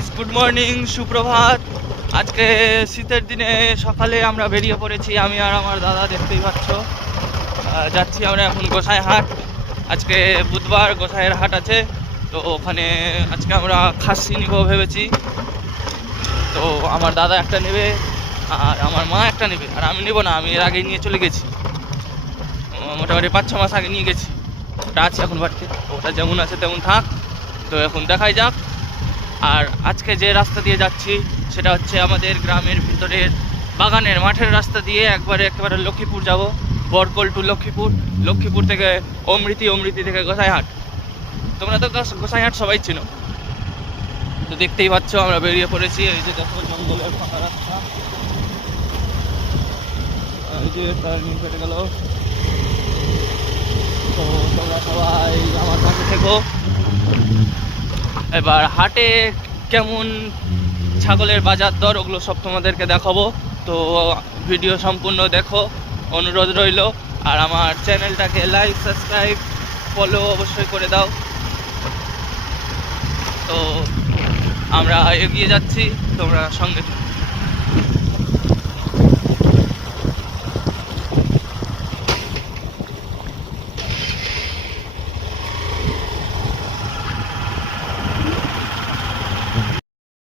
Guys, good morning, সুপ্রভাত। আজকে শীতের দিনে সকালে আমরা বেরিয়ে পড়েছি, আমি আর আমার দাদা, দেখতেই পাচ্ছ। যাচ্ছি আমরা এখন গোসাইহাট। আজকে বুধবার, গোসাইয়ের হাট আছে, তো ওখানে আজকে আমরা খাসি নিব ভেবেছি। তো আমার দাদা একটা নেবে আর আমার মা একটা নেবে, আর আমি নেবো না, আমি এর আগেই নিয়ে চলে গেছি, মোটামুটি 5-6 মাস আগে নিয়ে গেছি। ওটা আছে এখন বাড়িতে, ওটা যেমন আছে তেমন থাক। তো এখন দেখাই যাক। আর আজকে যে রাস্তা দিয়ে যাচ্ছি সেটা হচ্ছে আমাদের গ্রামের ভিতরের বাগানের মাঠের রাস্তা দিয়ে একেবারে লক্ষ্মীপুর যাব, বরকল টু লক্ষ্মীপুর, লক্ষ্মীপুর থেকে অমৃতি, অমৃতি থেকে গোসাইহাট। তোমরা তো গোসাইহাট সবাই চিনো। তো দেখতেই পাচ্ছ আমরা বেরিয়ে পড়েছি। এই যে দেখো জঙ্গলের ফাঁকা রাস্তা, এই যে টার্নিং কেটে গেল। তো তোমরা সবাই আমার পাশে থেকো। এবার হাটে কেমন ছাগলের বাজার দর, ওগুলো সব তোমাদেরকে দেখাবো। তো ভিডিও সম্পূর্ণ দেখো, অনুরোধ রইল। আর আমার চ্যানেলটাকে লাইক, সাবস্ক্রাইব, ফলো অবশ্যই করে দাও। তো আমরা এগিয়ে যাচ্ছি, তোমরা সঙ্গে